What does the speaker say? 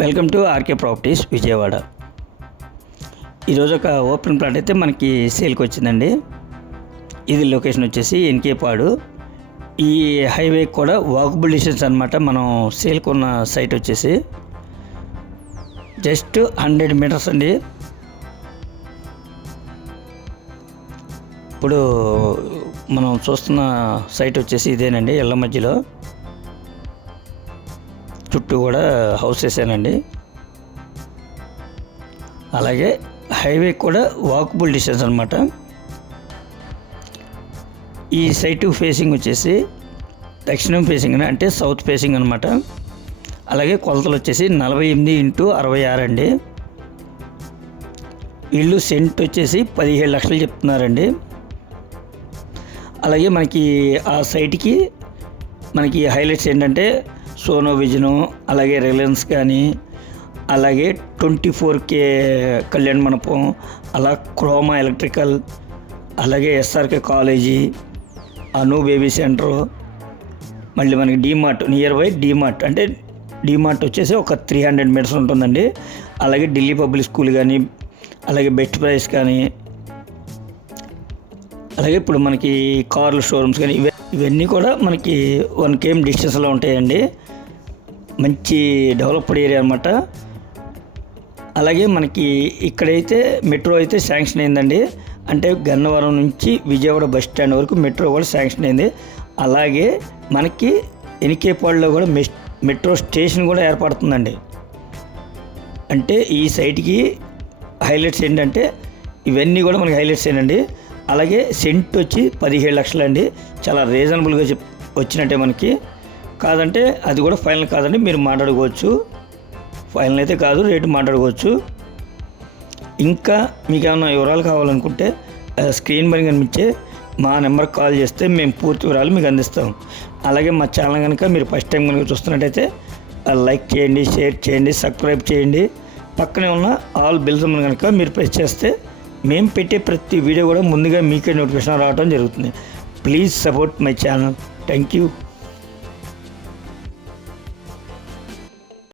Welcome to RK properties Vijayawada. ఈరోజు ఒక open plot అయితే మనకి సేల్కి వచ్చిందండి. ఇది లొకేషన్ వచ్చేసి ఎన్కేపాడు ఈ హైవే కూడా వాకబుల్ డిస్టెన్స్ అనమాట మనం సేల్కి ఉన్న సైట్ వచ్చేసి. జస్ట్ హండ్రెడ్ మీటర్స్ అండి. ఇప్పుడు మనం చూస్తున్న సైట్ వచ్చేసి ఇదేనండి ఇళ్ళ మధ్యలో చుట్టూ కూడా హౌసెసేనండి అలాగే హైవే కూడా వాకబుల్ డిస్టెన్స్ అనమాట ఈ సైట్ ఫేసింగ్ వచ్చేసి దక్షిణం ఫేసింగ్ అంటే సౌత్ ఫేసింగ్ అనమాట అలాగే కొలతలు వచ్చేసి నలభై ఎనిమిది ఇంటూ అరవై ఆరు అండి. ఇల్లు సెంట్ వచ్చేసి పదిహేడు లక్షలు చెప్తున్నారండి. అలాగే మనకి ఆ సైట్కి మనకి హైలైట్స్ ఏంటంటే సోనో విజను అలాగే రిలయన్స్ కానీ అలాగే ట్వంటీ ఫోర్ కే కళ్యాణ్ మండపం అలా క్రోమా ఎలక్ట్రికల్ అలాగే SRK college Anu baby centre మళ్ళీ మనకి డీమార్ట్ నియర్ బై డీమార్ట్ అంటే డీమార్ట్ వచ్చేసి ఒక త్రీ హండ్రెడ్ మీటర్స్ ఉంటుందండి. అలాగే ఢిల్లీ పబ్లిక్ స్కూల్ కానీ అలాగే బెస్ట్ ప్రైస్ కానీ అలాగే ఇప్పుడు మనకి కార్లు షోరూమ్స్ కానీ ఇవన్నీ కూడా మనకి వన్ కేఎం డిస్టెన్స్లో ఉంటాయండి. మంచి డెవలప్డ్ ఏరియా అనమాట అలాగే మనకి ఇక్కడైతే మెట్రో అయితే శాంక్షన్ అయిందండి. అంటే గన్నవరం నుంచి విజయవాడ బస్ స్టాండ్ వరకు మెట్రో కూడా శాంక్షన్ అయింది. అలాగే మనకి ఎనికేపాడులో కూడా మెస్ మెట్రో స్టేషన్ కూడా ఏర్పడుతుందండి. అంటే ఈ సైట్కి హైలైట్స్ ఏంటంటే ఇవన్నీ కూడా మనకి హైలైట్స్ ఏంటండి. అలాగే సెంట్ వచ్చి పదిహేడు లక్షలు అండి చాలా రీజనబుల్గా చెప్ వచ్చినట్టే మనకి. కాదంటే అది కూడా ఫైనల్ కాదండి మీరు మాట్లాడుకోవచ్చు. ఫైనల్ అయితే కాదు రేటు మాట్లాడుకోవచ్చు. ఇంకా మీకు ఏమైనా వివరాలు కావాలనుకుంటే స్క్రీన్ పైన కనిపించే మా నెంబర్కి కాల్ చేస్తే మేము పూర్తి వివరాలు మీకు అందిస్తాం. అలాగే మా ఛానల్ కనుక మీరు ఫస్ట్ టైం కనుక చూస్తున్నట్టయితే లైక్ చేయండి షేర్ చేయండి సబ్స్క్రైబ్ చేయండి. పక్కనే ఉన్న ఆల్ బిల్స్ కనుక మీరు ప్రెస్ చేస్తే మేము పెట్టే ప్రతి వీడియో కూడా ముందుగా మీకే నోటిఫికేషన్ రావడం జరుగుతుంది. Please support my channel. Thank you.